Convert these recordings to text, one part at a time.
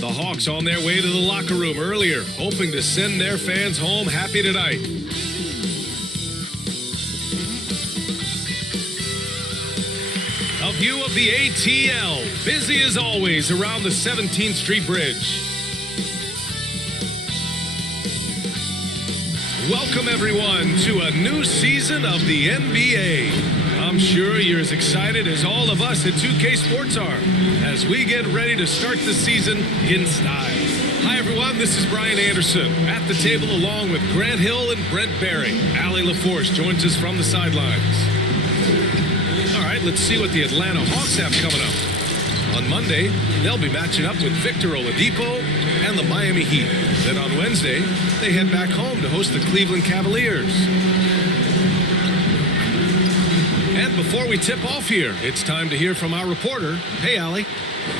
The Hawks on their way to the locker room earlier, hoping to send their fans home happy tonight. A view of the ATL, busy as always around the 17th Street Bridge. Welcome everyone to a new season of the NBA. I'm sure you're as excited as all of us at 2K Sports are as we get ready to start the season in style. Hi everyone, this is Brian Anderson at the table along with Grant Hill and Brent Barry. Allie LaForce joins us from the sidelines. All right, let's see what the Atlanta Hawks have coming up. On Monday, they'll be matching up with Victor Oladipo and the Miami Heat. Then on Wednesday, they head back home to host the Cleveland Cavaliers. And before we tip off here, it's time to hear from our reporter. Hey, Allie.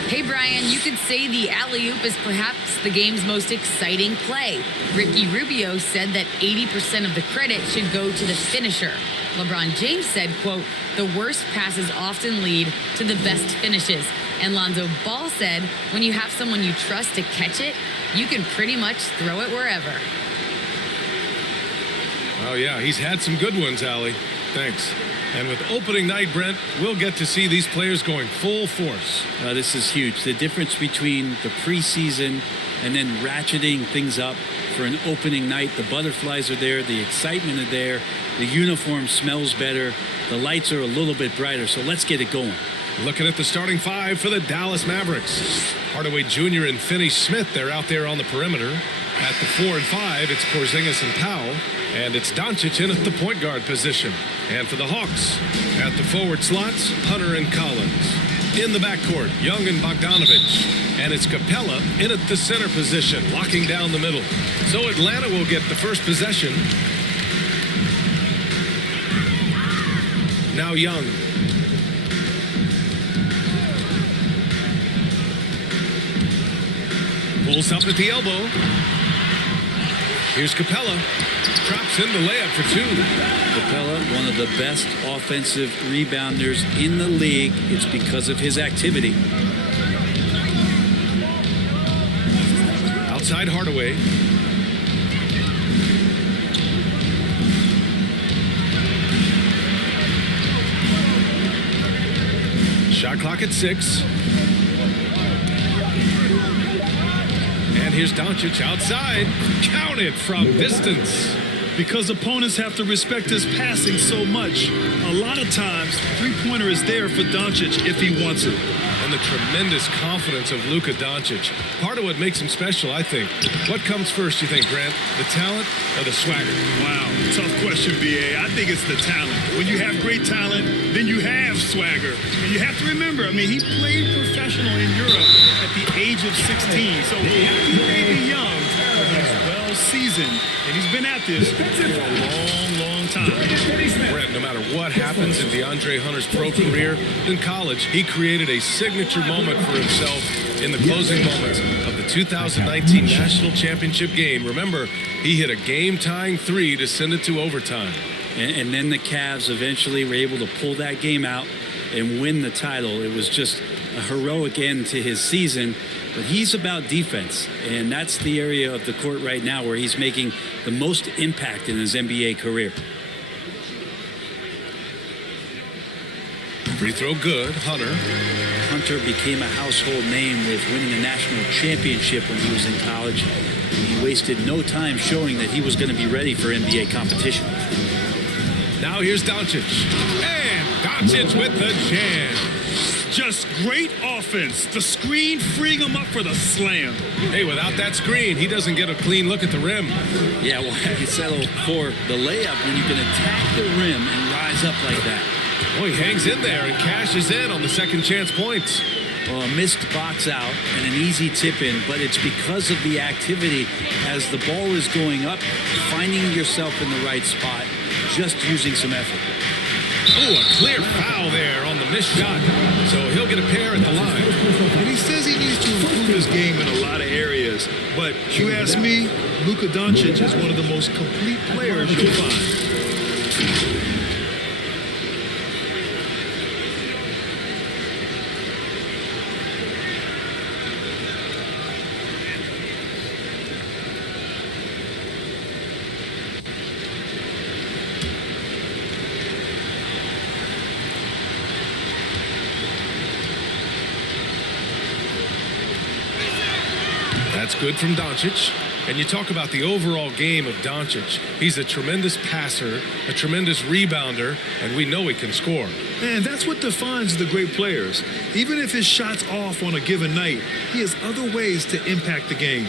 Hey, Brian. You could say the alley-oop is perhaps the game's most exciting play. Ricky Rubio said that 80% of the credit should go to the finisher. LeBron James said, quote, the worst passes often lead to the best finishes. And Lonzo Ball said, when you have someone you trust to catch it, you can pretty much throw it wherever. Oh, yeah, he's had some good ones, Allie. Thanks. And with opening night, Brent, we'll get to see these players going full force. This is huge. The difference between the preseason and then ratcheting things up for an opening night. The butterflies are there. The excitement are there. The uniform smells better. The lights are a little bit brighter. So let's get it going. Looking at the starting five for the Dallas Mavericks. Hardaway Jr. and Finney Smith, they're out there on the perimeter. At the 4 and 5, it's Porzingis and Powell. And it's Doncic in at the point guard position. And for the Hawks, at the forward slots, Hunter and Collins. In the backcourt, Young and Bogdanovich. And it's Capella in at the center position, locking down the middle. So Atlanta will get the first possession. Now Young. Pulls up at the elbow. Here's Capella. Drops in the layup for two. Capella, one of the best offensive rebounders in the league. It's because of his activity. Outside Hardaway. Shot clock at 6. And here's Doncic outside. Count it from distance. Because opponents have to respect his passing so much. A lot of times, three-pointer is there for Doncic if he wants it. And the tremendous confidence of Luka Doncic. Part of what makes him special, I think. What comes first, you think, Grant? The talent or the swagger? Wow, tough question, B.A. I think it's the talent. When you have great talent, then you have swagger. And you have to remember, I mean, he played professional in Europe at the age of 16. So he may be young, but he's well-seasoned. And he's been at this for a long time. Brent, no matter what happens in DeAndre Hunter's pro career, in college, he created a signature moment for himself in the closing moments of the 2019 National Championship game. Remember, he hit a game-tying 3 to send it to overtime. And then the Cavs eventually were able to pull that game out and win the title. It was just a heroic end to his season. But he's about defense, and that's the area of the court right now where he's making the most impact in his NBA career. Free throw good, Hunter. Hunter became a household name with winning a national championship when he was in college. And he wasted no time showing that he was going to be ready for NBA competition. Now here's Doncic. And Doncic with the jam. Just great offense. The screen freeing him up for the slam. Hey, without that screen, he doesn't get a clean look at the rim. Yeah, well, you settle for the layup when you can attack the rim and rise up like that. Well, he hangs in there and cashes in on the second chance points. Well, a missed box out and an easy tip in, but it's because of the activity as the ball is going up, finding yourself in the right spot, just using some effort. Oh, a clear foul there on the missed shot. So he'll get a pair at the line. And he says he needs to improve his game in a lot of areas. But you ask me, Luka Doncic is one of the most complete players you'll find. That's good from Doncic. And you talk about the overall game of Doncic. He's a tremendous passer, a tremendous rebounder, and we know he can score. And that's what defines the great players. Even if his shot's off on a given night, he has other ways to impact the game.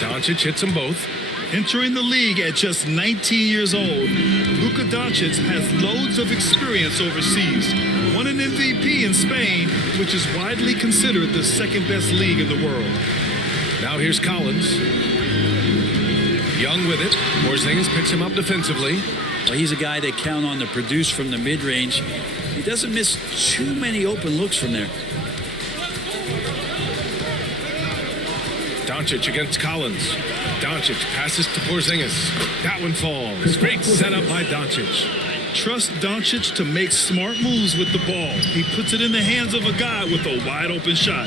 Doncic hits them both. Entering the league at just 19 years old, Luka Doncic has loads of experience overseas. Won an MVP in Spain, which is widely considered the second best league in the world. Now here's Collins. Young with it. Porzingis picks him up defensively. Well, he's a guy they count on to produce from the mid-range. He doesn't miss too many open looks from there. Doncic against Collins. Doncic passes to Porzingis. That one falls. Great setup by Doncic. Trust Doncic to make smart moves with the ball. He puts it in the hands of a guy with a wide open shot.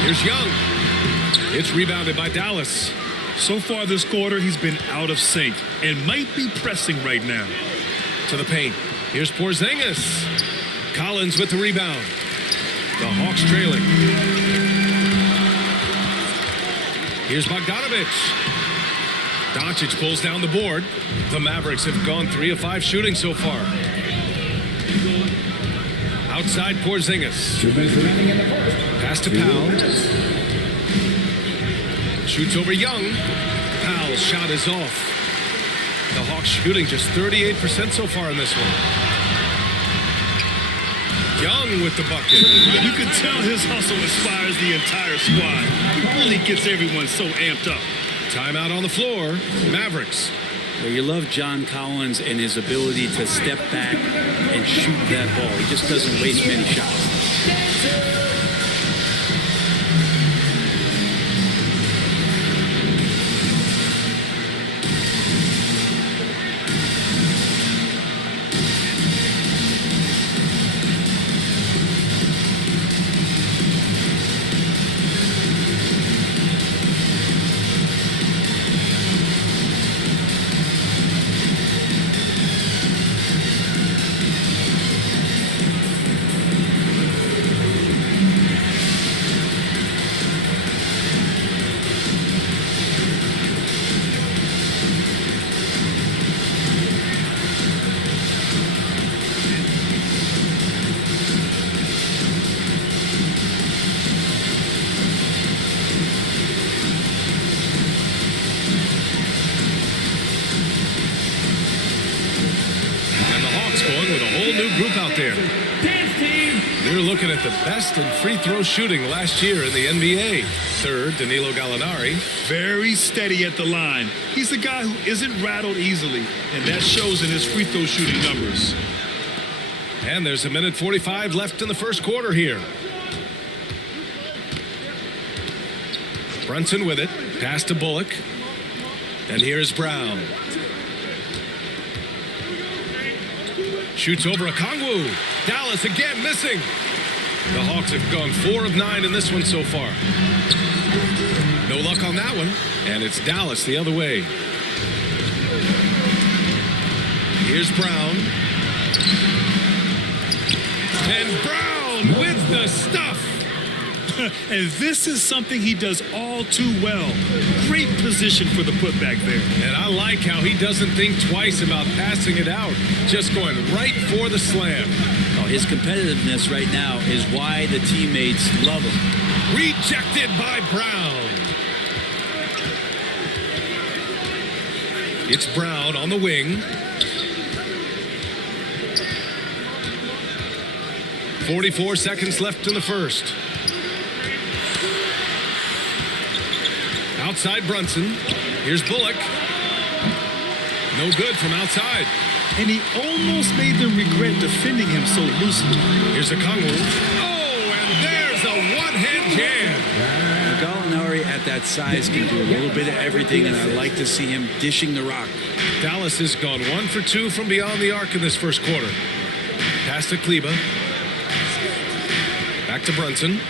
Here's Young. It's rebounded by Dallas. So far this quarter, he's been out of sync and might be pressing right now. To the paint. Here's Porzingis. Collins with the rebound. The Hawks trailing. Here's Bogdanovic. Doncic pulls down the board. The Mavericks have gone 3 of 5 shooting so far. Outside Porzingis. Pass to Powell. Shoots over Young. Powell's shot is off. The Hawks shooting just 38% so far in this one. Young with the bucket. You can tell his hustle inspires the entire squad. He really gets everyone so amped up. Timeout on the floor. Mavericks. Well, you love John Collins and his ability to step back and shoot that ball. He just doesn't waste many shots. Group out there. They're looking at the best in free throw shooting last year in the NBA. Third, Danilo Gallinari. Very steady at the line. He's a guy who isn't rattled easily, and that shows in his free throw shooting numbers. And there's a minute 45 left in the first quarter here. Brunson with it. Pass to Bullock. And here's Brown. Shoots over Okongwu. Dallas again missing. The Hawks have gone 4 of 9 in this one so far. No luck on that one. And it's Dallas the other way. Here's Brown. And Brown with the stuff. And this is something he does all too well. Great position for the putback there. And I like how he doesn't think twice about passing it out. Just going right for the slam. Oh, his competitiveness right now is why the teammates love him. Rejected by Brown. It's Brown on the wing. 44 seconds left in the first. Outside Brunson. Here's Bullock. No good from outside. And he almost made them regret defending him so loosely. Here's Okongwu. Oh, and there's a one-hand jam. Gallinari at that size can do a little bit of everything, and I like to see him dishing the rock. Dallas has gone 1 for 2 from beyond the arc in this first quarter. Pass to Kleba. Back to Brunson.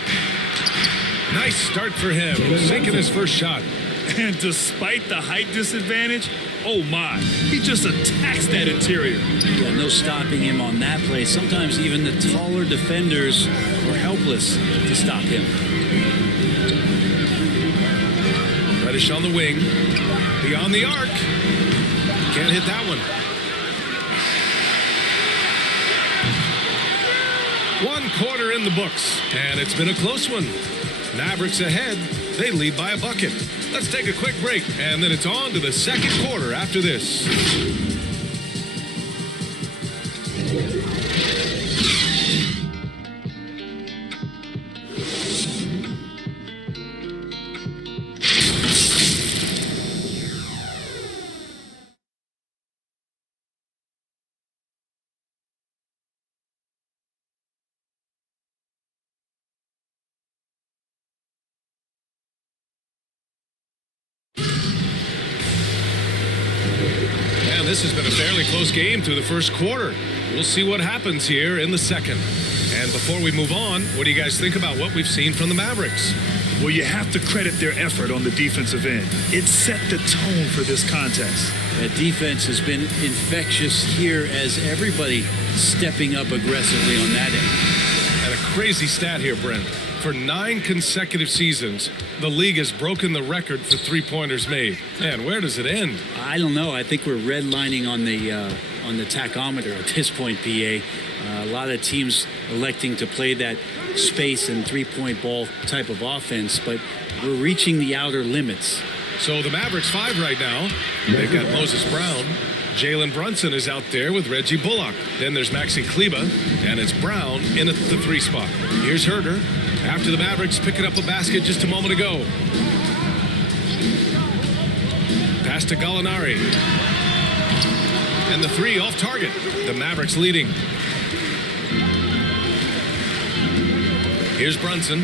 Nice start for him, sinking his first shot. And despite the height disadvantage, oh my, he just attacks that interior. Yeah, no stopping him on that play. Sometimes even the taller defenders were helpless to stop him. Reddish on the wing. Beyond the arc. Can't hit that one. 1 quarter in the books, and it's been a close one. Mavericks ahead. They lead by a bucket. Let's take a quick break, and then it's on to the second quarter after this. This has been a fairly close game through the first quarter. We'll see what happens here in the second. And before we move on, what do you guys think about what we've seen from the Mavericks? Well, you have to credit their effort on the defensive end. It set the tone for this contest. That defense has been infectious here as everybody stepping up aggressively on that end. And a crazy stat here, Brent. For 9 consecutive seasons, the league has broken the record for three-pointers made. Man, where does it end? I don't know. I think we're redlining on the tachometer at this point, PA. A lot of teams electing to play that space and three-point ball type of offense, but we're reaching the outer limits. So the Mavericks 5 right now. They've got Moses Brown. Jalen Brunson is out there with Reggie Bullock. Then there's Maxi Kleber, and it's Brown in at the 3 spot. Here's Herder. After the Mavericks picking up a basket just a moment ago. Pass to Gallinari. And the 3 off target. The Mavericks leading. Here's Brunson.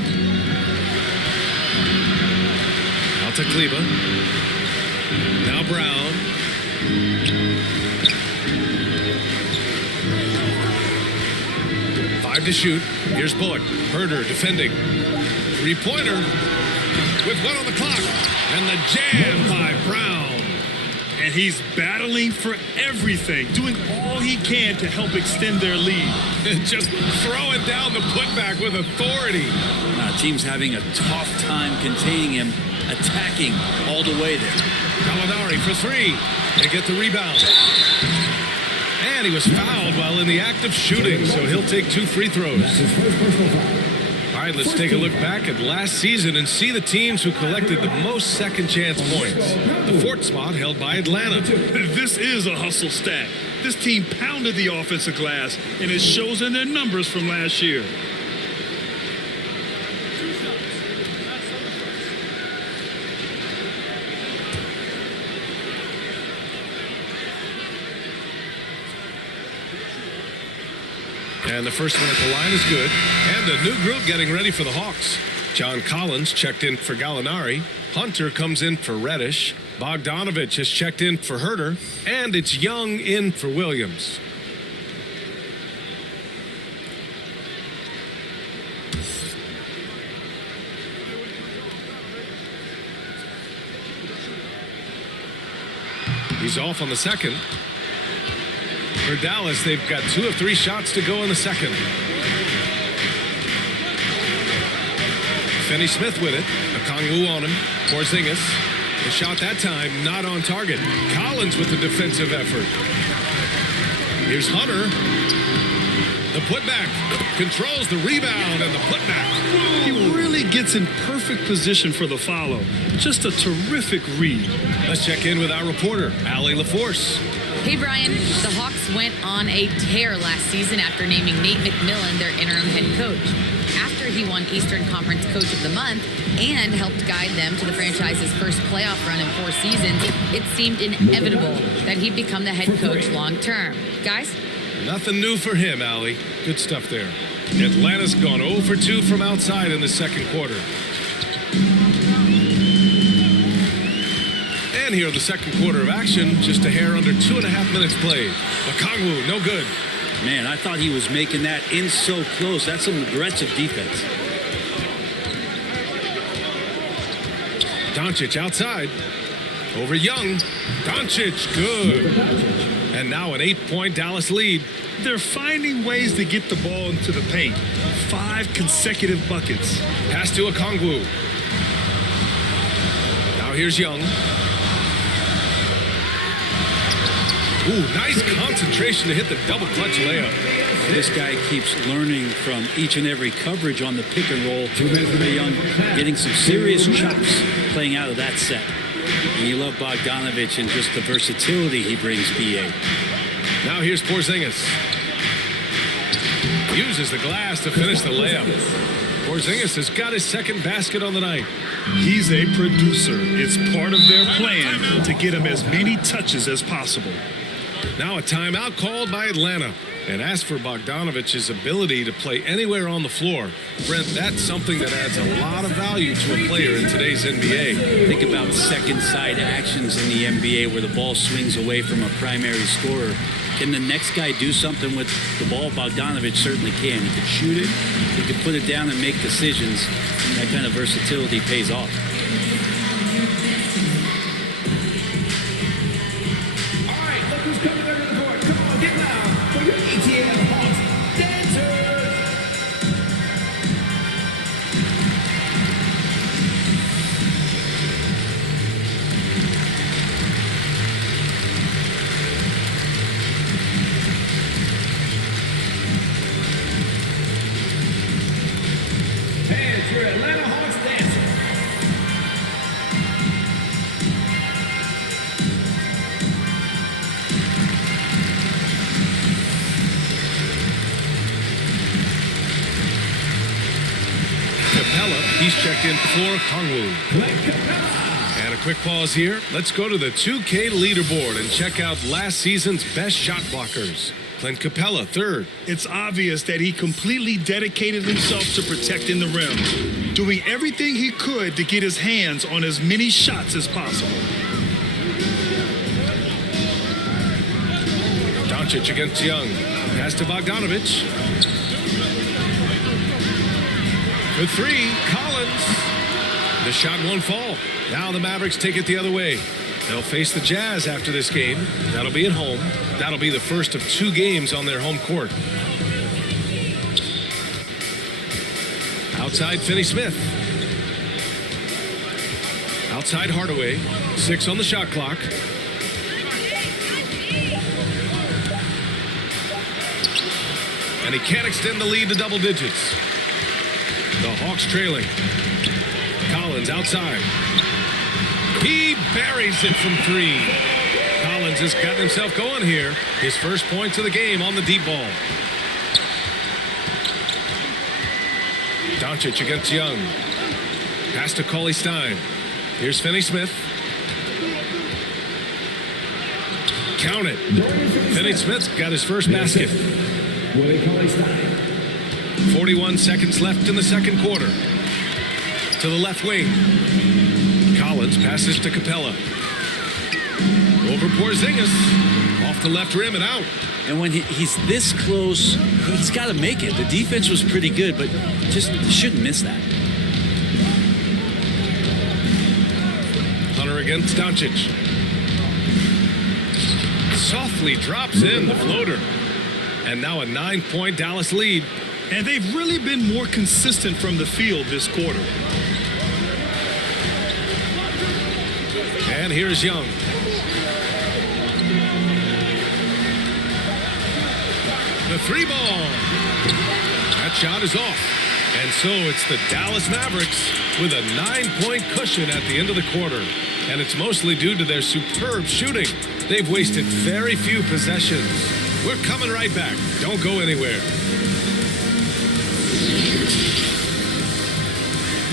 Out to Kleber. Now Brown. To shoot. Here's Bullock. Herder defending. Three-pointer with 1 on the clock. And the jam by Brown. And he's battling for everything, doing all he can to help extend their lead. Just throwing down the putback with authority. Team's having a tough time containing him, attacking all the way there. Gallinari for 3. They get the rebound. And he was fouled while in the act of shooting, so he'll take 2 free throws. All right, let's take a look back at last season and see the teams who collected the most second chance points. The 4th spot held by Atlanta. This is a hustle stat. This team pounded the offensive glass, and it shows in their numbers from last year. And the first one at the line is good. And a new group getting ready for the Hawks. John Collins checked in for Gallinari. Hunter comes in for Reddish. Bogdanovich has checked in for Herder. And it's Young in for Williams. He's off on the second. For Dallas, they've got 2 of 3 shots to go in the second. Finney Smith with it. Okongwu on him. Porzingis. The shot that time not on target. Collins with the defensive effort. Here's Hunter. The putback. Controls the rebound and the putback. He really gets in perfect position for the follow. Just a terrific read. Let's check in with our reporter, Allie LaForce. Hey, Brian. The Hawks went on a tear last season after naming Nate McMillan their interim head coach. After he won Eastern Conference Coach of the Month and helped guide them to the franchise's first playoff run in 4 seasons, it seemed inevitable that he'd become the head coach long term. Guys? Nothing new for him, Allie. Good stuff there. Atlanta's gone 0 for 2 from outside in the second quarter. And here in the second quarter of action, just a hair under 2.5 minutes played. Okongwu, no good. Man, I thought he was making that in so close. That's some aggressive defense. Doncic outside. Over Young. Doncic, good. And now an 8-point Dallas lead. They're finding ways to get the ball into the paint. 5 consecutive buckets. Pass to Okongwu. Now here's Young. Ooh, nice concentration to hit the double clutch layup. This guy keeps learning from each and every coverage on the pick and roll. Trae Young getting some serious chops playing out of that set. And you love Bogdanovich and just the versatility he brings, BA. Now here's Porzingis. Uses the glass to finish the layup. Porzingis has got his second basket on the night. He's a producer. It's part of their plan to get him as many touches as possible. Now a timeout called by Atlanta. And as for Bogdanovich's ability to play anywhere on the floor, Brent, that's something that adds a lot of value to a player in today's NBA. Think about second side actions in the NBA where the ball swings away from a primary scorer. Can the next guy do something with the ball? Bogdanovich certainly can. He could shoot it, he could put it down and make decisions. And that kind of versatility pays off. All right, look who's coming over the board. Come on, get loud for your MyTEAM HAWKS dancers. Hands your Atlanta Hawks dancer. Capella, he's checked in for Okongwu. And a quick pause here. Let's go to the 2K leaderboard and check out last season's best shot blockers. Clint Capella, third. It's obvious that he completely dedicated himself to protecting the rim, doing everything he could to get his hands on as many shots as possible. Doncic against Young. Pass to Bogdanovich. For three, Collins. The shot won't fall. Now the Mavericks take it the other way. They'll face the Jazz after this game. That'll be at home. That'll be the first of 2 games on their home court. Outside Finney-Smith. Outside Hardaway. 6 on the shot clock. And he can't extend the lead to double digits. The Hawks trailing. Collins outside. He buries it from 3. Collins has got himself going here. His first points of the game on the deep ball. Doncic against Young. Pass to Cauley-Stein. Here's Finney-Smith. Count it. Finney-Smith's got his first basket. 41 seconds left in the second quarter. To the left wing. Collins passes to Capella. Over Porzingis. Off the left rim and out. And when he's this close, he's got to make it. The defense was pretty good, but just shouldn't miss that. Hunter against Doncic. Softly drops in the floater. And now a 9-point Dallas lead. And they've really been more consistent from the field this quarter. And here's Young. The 3 ball. That shot is off. And so it's the Dallas Mavericks with a 9-point cushion at the end of the quarter. And it's mostly due to their superb shooting. They've wasted very few possessions. We're coming right back. Don't go anywhere.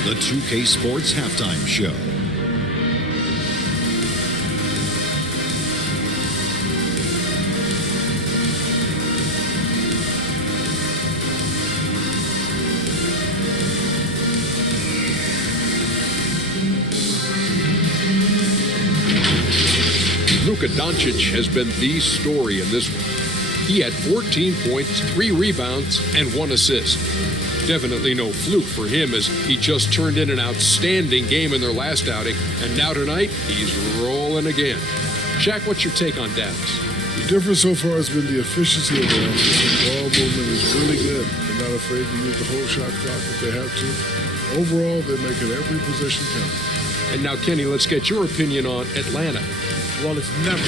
The 2K Sports Halftime Show. Luka Doncic has been the story in this one. He had 14 points, 3 rebounds, and 1 assist. Definitely no fluke for him, as he just turned in an outstanding game in their last outing, and now tonight, he's rolling again. Shaq, what's your take on Davis? The difference so far has been the efficiency of their offense. Ball movement is really good. They're not afraid to use the whole shot clock if they have to. Overall, they're making every possession count. And now, Kenny, let's get your opinion on Atlanta. Well, it's never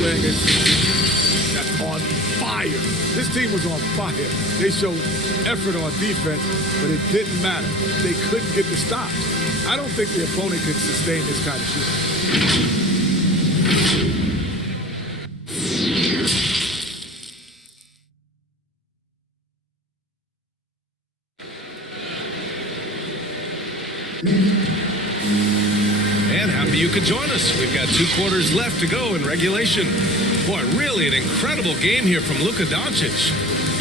playing a team that's on fire. This team was on fire. They showed effort on defense, but it didn't matter. They couldn't get the stops. I don't think the opponent could sustain this kind of shooting. And happy you could join us. We've got 2 quarters left to go in regulation. Boy, really an incredible game here from Luka Doncic.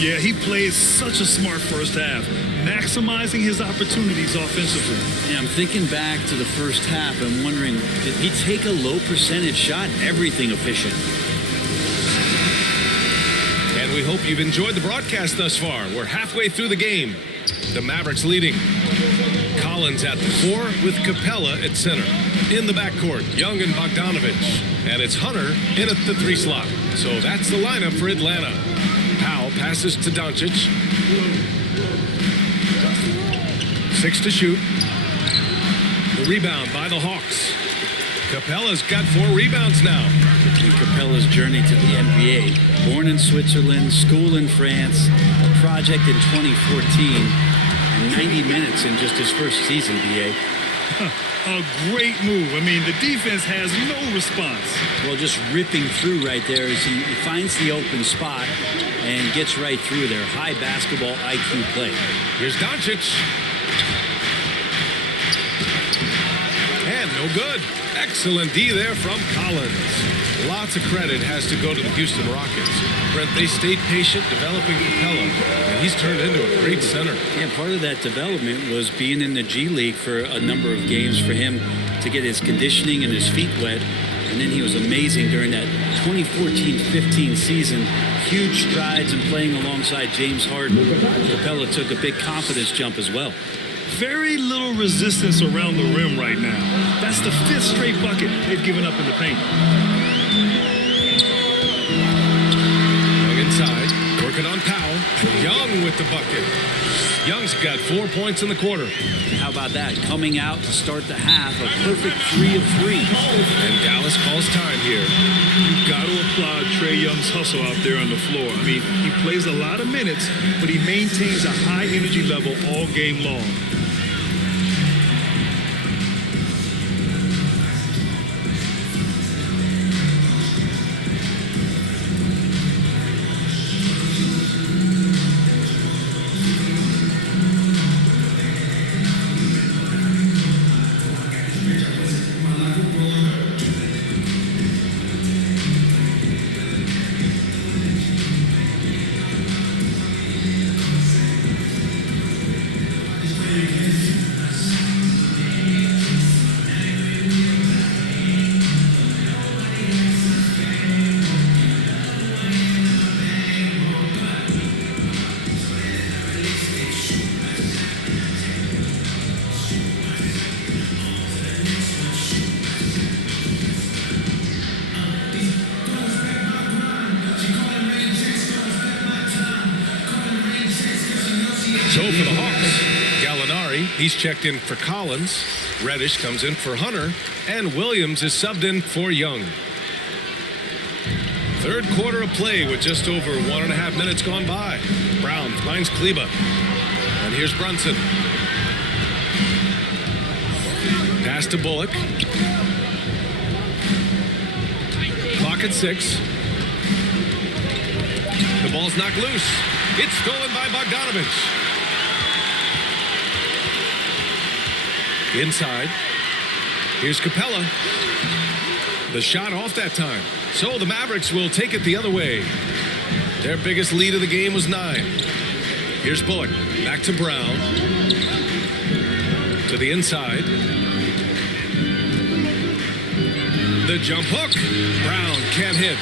Yeah, he played such a smart first half, maximizing his opportunities offensively. Yeah, I'm thinking back to the first half. I'm wondering, did he take a low percentage shot? Everything efficient. And we hope you've enjoyed the broadcast thus far. We're halfway through the game. The Mavericks leading. Collins at the 4 with Capella at center. In the backcourt, Young and Bogdanovich. And it's Hunter in at the 3 slot. So that's the lineup for Atlanta. Powell passes to Doncic. 6 to shoot. The rebound by the Hawks. Capella's got 4 rebounds now. And Capella's journey to the NBA. Born in Switzerland, school in France, a project in 2014, and 90 minutes in just his first season, BA. A great move. I mean, the defense has no response. Well, just ripping through right there as he finds the open spot and gets right through there. High basketball IQ play. Here's Doncic. And no good. Excellent D there from Collins. Lots of credit has to go to the Houston Rockets. Brent, they stayed patient developing Capella, and he's turned into a great center. Yeah, part of that development was being in the G League for a number of games for him to get his conditioning and his feet wet. And then he was amazing during that 2014-15 season. Huge strides in playing alongside James Harden. Capella took a big confidence jump as well. Very little resistance around the rim right now. That's the 5th straight bucket they've given up in the paint. Young inside, working on Powell. Young with the bucket. Young's got 4 points in the quarter. How about that? Coming out to start the half, a perfect 3 of 3. And Dallas calls time here. You've got to applaud Trae Young's hustle out there on the floor. I mean, he plays a lot of minutes, but he maintains a high energy level all game long. So for the Hawks, Gallinari, he's checked in for Collins. Reddish comes in for Hunter. And Williams is subbed in for Young. 3rd quarter of play with just over 1.5 minutes gone by. Brown finds Kleba. And here's Brunson. Pass to Bullock. Clock at 6. The ball's knocked loose. It's stolen by Bogdanovich. Inside. Here's Capella. The shot off that time. So the Mavericks will take it the other way. Their biggest lead of the game was 9. Here's Bullock. Back to Brown. To the inside. The jump hook. Brown can't hit.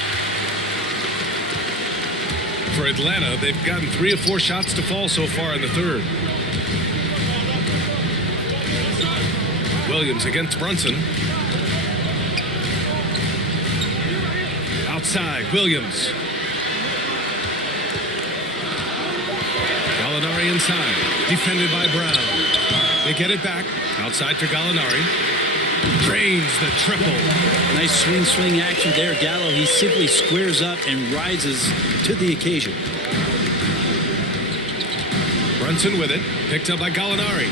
For Atlanta, they've gotten 3 of 4 shots to fall so far in the third. Williams against Brunson. Outside, Williams. Gallinari inside, defended by Brown. They get it back, outside to Gallinari. Drains the triple. Nice swing action there. Gallo, he simply squares up and rises to the occasion. Brunson with it, picked up by Gallinari.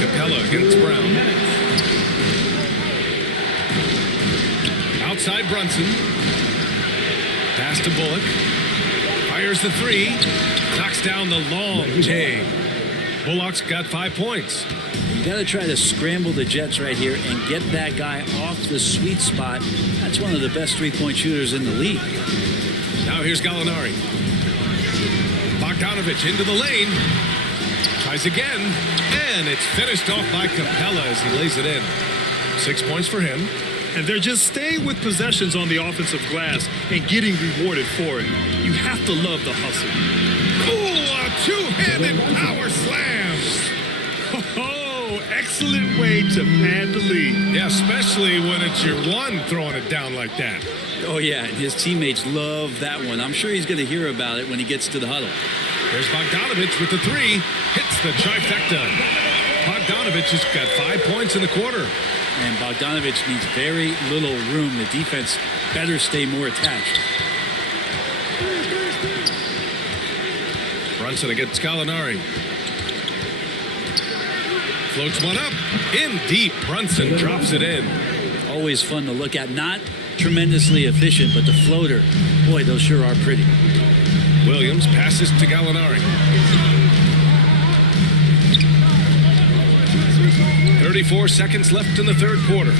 Capella against Brown. Outside Brunson. Pass to Bullock. Fires the 3. Knocks down the long J. Bullock's got 5 points. You got to try to scramble the Jets right here and get that guy off the sweet spot. That's one of the best three-point shooters in the league. Now here's Gallinari. Bogdanovich into the lane. Tries again. And it's finished off by Capella as he lays it in. 6 points for him. And they're just staying with possessions on the offensive glass and getting rewarded for it. You have to love the hustle. Oh, a two-handed power slam. Oh, excellent way to pad the lead. Yeah, especially when it's your one throwing it down like that. Oh, yeah, and his teammates love that one. I'm sure he's going to hear about it when he gets to the huddle. There's Bogdanovich with the 3. Hits the trifecta. Bogdanovich has got 5 points in the quarter. And Bogdanovich needs very little room. The defense better stay more attached. Brunson against Gallinari. Floats one up. In deep. Brunson drops it in. Always fun to look at. Not tremendously efficient, but the floater, boy, those sure are pretty. Williams passes to Gallinari. 34 seconds left in the third quarter.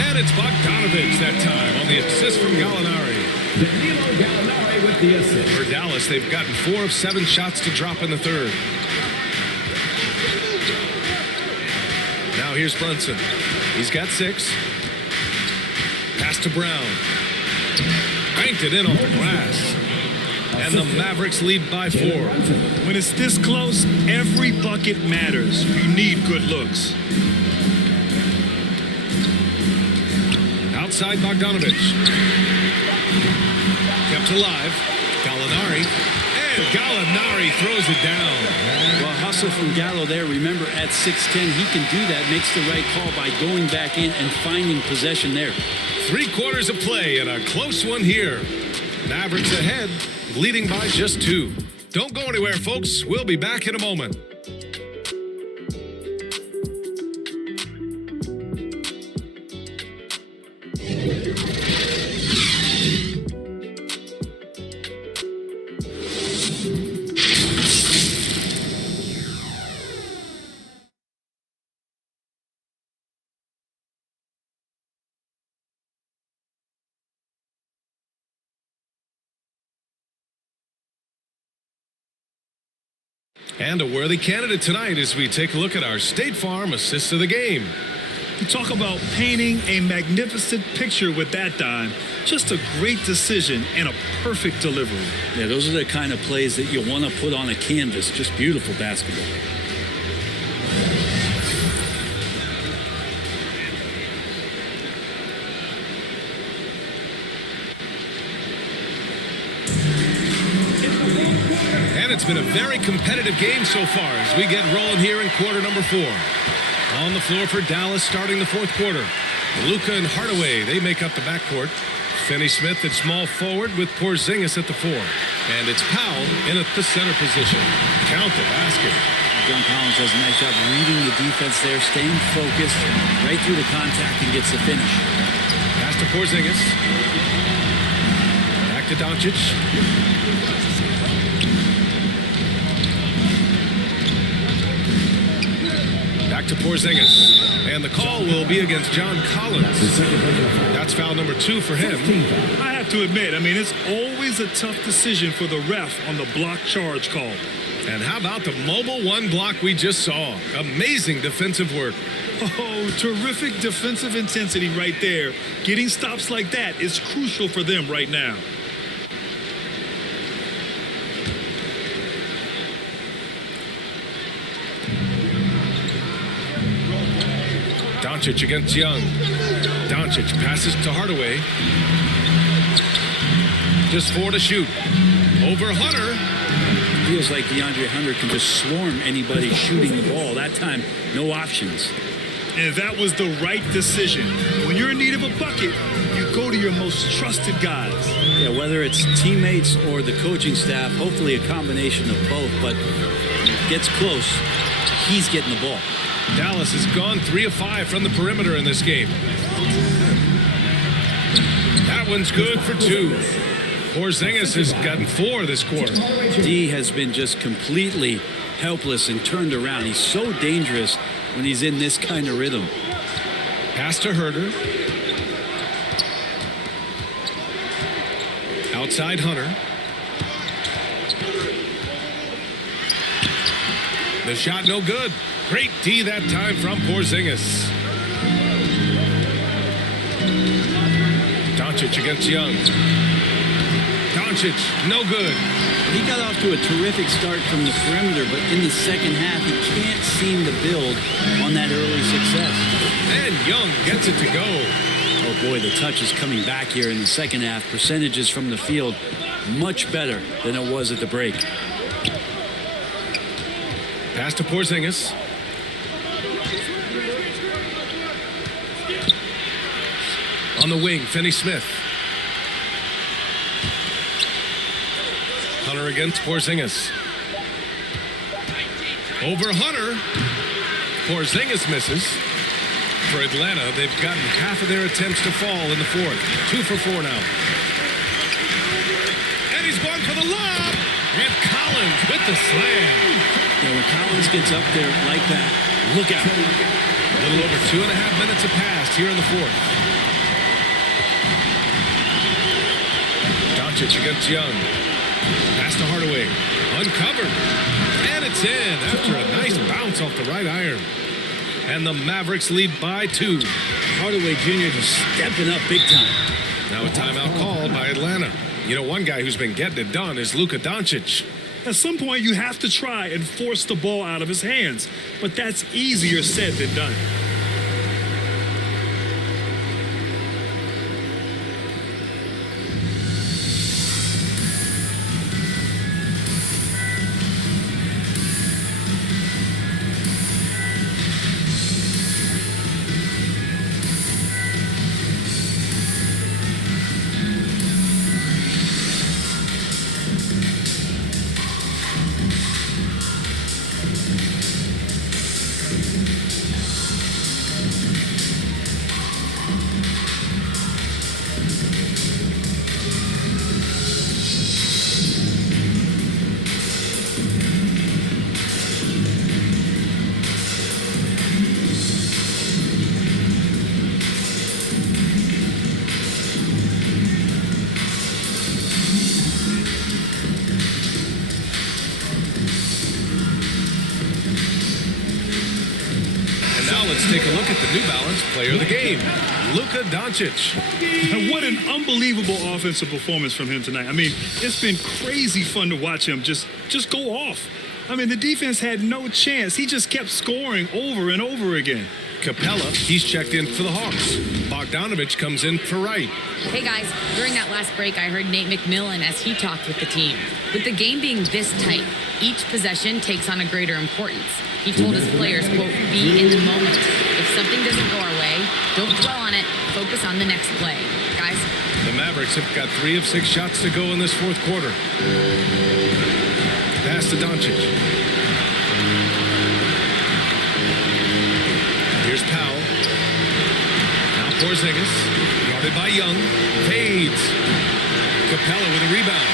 And it's Bogdanovich that time on the assist from Gallinari. Danilo Gallinari with the assist. For Dallas, they've gotten 4 of 7 shots to drop in the third. Now here's Brunson. He's got 6. Pass to Brown. Banked it in off the glass. And the Mavericks lead by 4. When it's this close, every bucket matters. You need good looks. Outside Bogdanovich. Kept alive. Gallinari. And Gallinari throws it down. Well, hustle from Gallo there. Remember, at 6'10", he can do that. Makes the right call by going back in and finding possession there. 3 quarters of play and a close one here. Mavericks ahead, leading by just 2. Don't go anywhere, folks. We'll be back in a moment. And a worthy candidate tonight as we take a look at our State Farm assist of the game. You talk about painting a magnificent picture with that dime. Just a great decision and a perfect delivery. Yeah, those are the kind of plays that you want to put on a canvas. Just beautiful basketball. And it's been a very competitive game so far as we get rolling here in quarter number 4. On the floor for Dallas starting the 4th quarter. Luka and Hardaway, they make up the backcourt. Finney-Smith at small forward with Porzingis at the 4. And it's Powell in at the center position. Count the basket. John Collins does a nice job reading the defense there, staying focused right through the contact and gets the finish. Pass to Porzingis. Back to Doncic. Back to Porzingis. And the call will be against John Collins. That's foul number 2 for him. I have to admit, it's always a tough decision for the ref on the block charge call. And how about the mobile one block we just saw? Amazing defensive work. Oh, terrific defensive intensity right there. Getting stops like that is crucial for them right now. Doncic against Young. Doncic passes to Hardaway. Just 4 to shoot. Over Hunter. Feels like DeAndre Hunter can just swarm anybody shooting the ball. That time, no options. And that was the right decision. When you're in need of a bucket, you go to your most trusted guys. Yeah, whether it's teammates or the coaching staff, hopefully a combination of both, but gets close, he's getting the ball. Dallas has gone 3 of 5 from the perimeter in this game. That one's good for 2. Porzingis has gotten 4 this quarter. D has been just completely helpless and turned around. He's so dangerous when he's in this kind of rhythm. Pass to Herter. Outside Hunter. The shot no good. Great D that time from Porzingis. Doncic against Young. Doncic, no good. He got off to a terrific start from the perimeter, but in the second half, he can't seem to build on that early success. And Young gets it to go. Oh boy, the touch is coming back here in the second half. Percentages from the field much better than it was at the break. Pass to Porzingis. On the wing, Finney-Smith. Hunter against Porzingis. Over Hunter. Porzingis misses. For Atlanta, they've gotten half of their attempts to fall in the fourth. 2 for 4 now. And he's going for the lob. And Collins with the slam. Yeah, when Collins gets up there like that, look out. A little over 2.5 minutes have passed here in the fourth. Doncic against Young. Pass to Hardaway. Uncovered. And it's in after a nice bounce off the right iron. And the Mavericks lead by 2. Hardaway Jr. just stepping up big time. Now a timeout called by Atlanta. You know, one guy who's been getting it done is Luka Doncic. At some point, you have to try and force the ball out of his hands. But that's easier said than done. Let's take a look at the New Balance player of the game, Luka Doncic. And what an unbelievable offensive performance from him tonight. I mean, it's been crazy fun to watch him just go off. I mean, the defense had no chance. He just kept scoring over and over again. Capella, he's checked in for the Hawks. Bogdanovich comes in for Wright. Hey guys, during that last break, I heard Nate McMillan as he talked with the team. With the game being this tight, each possession takes on a greater importance. He told his players, quote, be in the moment. If something doesn't go our way, don't dwell on it. Focus on the next play. Guys? The Mavericks have got 3 of 6 shots to go in this fourth quarter. Pass to Doncic. Here's Powell. Now Porzingis. Guarded by Young. Fades. Capella with a rebound.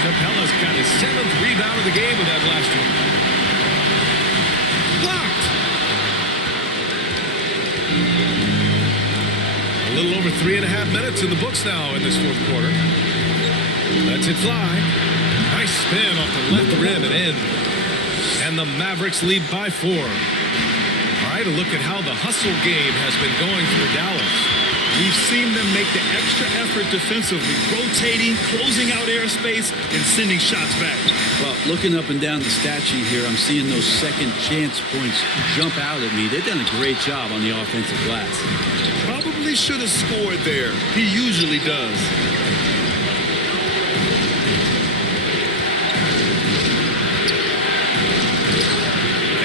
Capella's got his 7th rebound of the game with that last one. Blocked. A little over 3.5 minutes in the books now in this fourth quarter. Lets it fly. Nice spin off the left rim and in. And the Mavericks lead by 4. All right, a look at how the hustle game has been going for Dallas. We've seen them make the extra effort defensively, rotating, closing out airspace, and sending shots back. Well, looking up and down the stat sheet here, I'm seeing those second chance points jump out at me. They've done a great job on the offensive glass. Probably should have scored there. He usually does.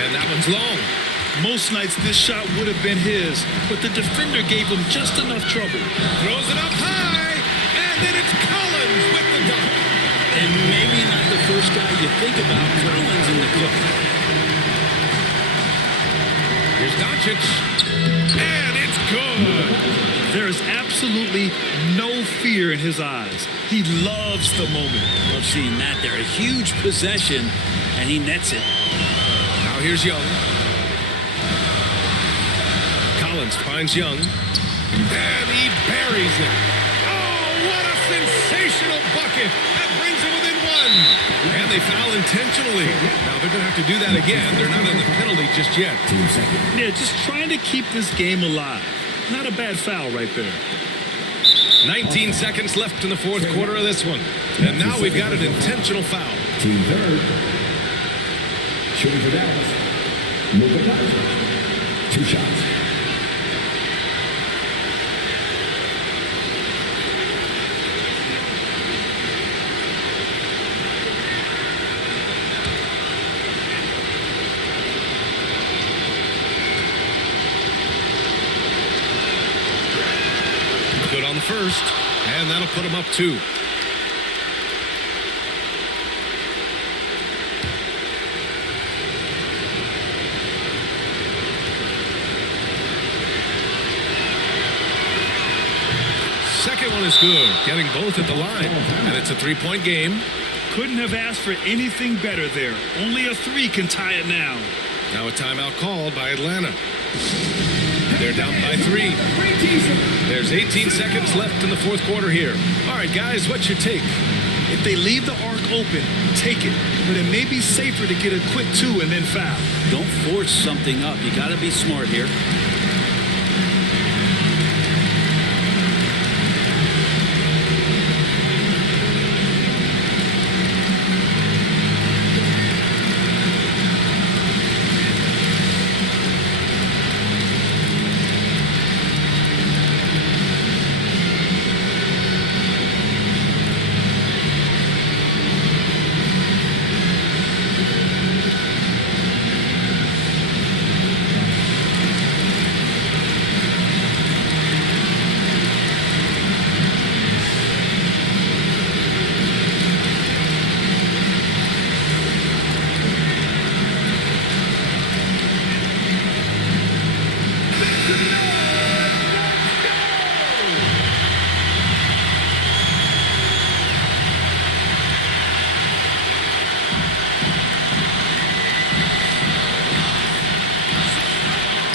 And that one's long. Most nights this shot would have been his, but the defender gave him just enough trouble. Throws it up high, and then it's Collins with the dunk. And maybe not the first guy you think about. Collins in the cook. Here's Doncic, and it's good. There is absolutely no fear in his eyes. He loves the moment. Love seeing that there. A huge possession, and he nets it. Now here's Young. Collins finds Young, and he buries it. Oh, what a sensational bucket. That brings him within 1. And they foul intentionally. Now they're going to have to do that again. They're not in the penalty just yet. Yeah, just trying to keep this game alive. Not a bad foul right there. 19 seconds left in the fourth quarter of this one. And now we've got an intentional foul. Team third. Shooting for Dallas. Luka Doncic. 2 shots. Good on the first, and that'll put him up 2. Second one is good, getting both at the line, and it's a 3-point game. Couldn't have asked for anything better there. Only a 3 can tie it now. Now a timeout called by Atlanta. They're down by 3. There's 18 seconds left in the fourth quarter here. All right, guys, what's your take? If they leave the arc open, take it. But it may be safer to get a quick 2 and then foul. Don't force something up. You got to be smart here.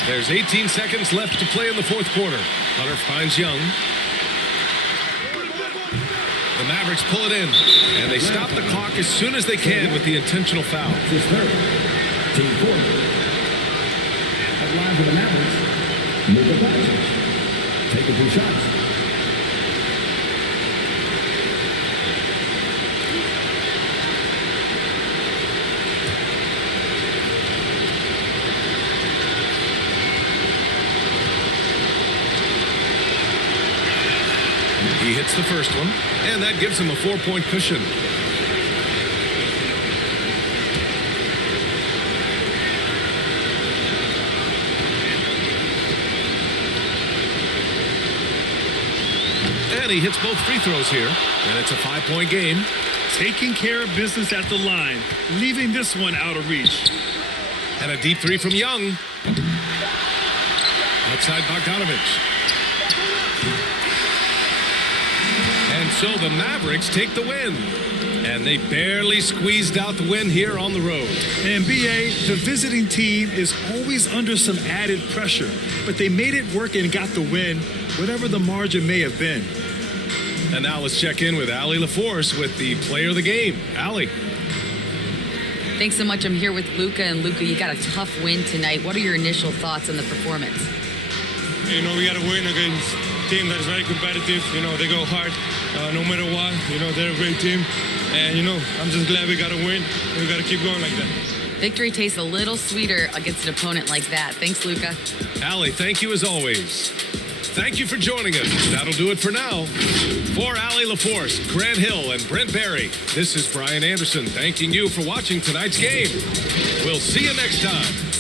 There's 18 seconds left to play in the fourth quarter. Hunter finds Young. The Mavericks pull it in, and they stop the clock as soon as they can with the intentional foul. His third. Team 4. At line for the Mavericks. Luka Doncic. Taking 2 shots. He hits the first one, and that gives him a 4-point cushion. And he hits both free throws here, and it's a 5-point game. Taking care of business at the line, leaving this one out of reach. And a deep 3 from Young. Outside Bogdanovich. And so the Mavericks take the win. And they barely squeezed out the win here on the road. And BA, the visiting team is always under some added pressure, but they made it work and got the win, whatever the margin may have been. And now let's check in with Allie LaForce with the player of the game. Allie. Thanks so much. I'm here with Luka. And Luka, you got a tough win tonight. What are your initial thoughts on the performance? We got to win against a team that is very competitive. They go hard no matter what. They're a great team. And, I'm just glad we got to win. We got to keep going like that. Victory tastes a little sweeter against an opponent like that. Thanks, Luka. Allie, thank you as always. Thank you for joining us. That'll do it for now. For Allie LaForce, Grant Hill, and Brent Barry, this is Brian Anderson thanking you for watching tonight's game. We'll see you next time.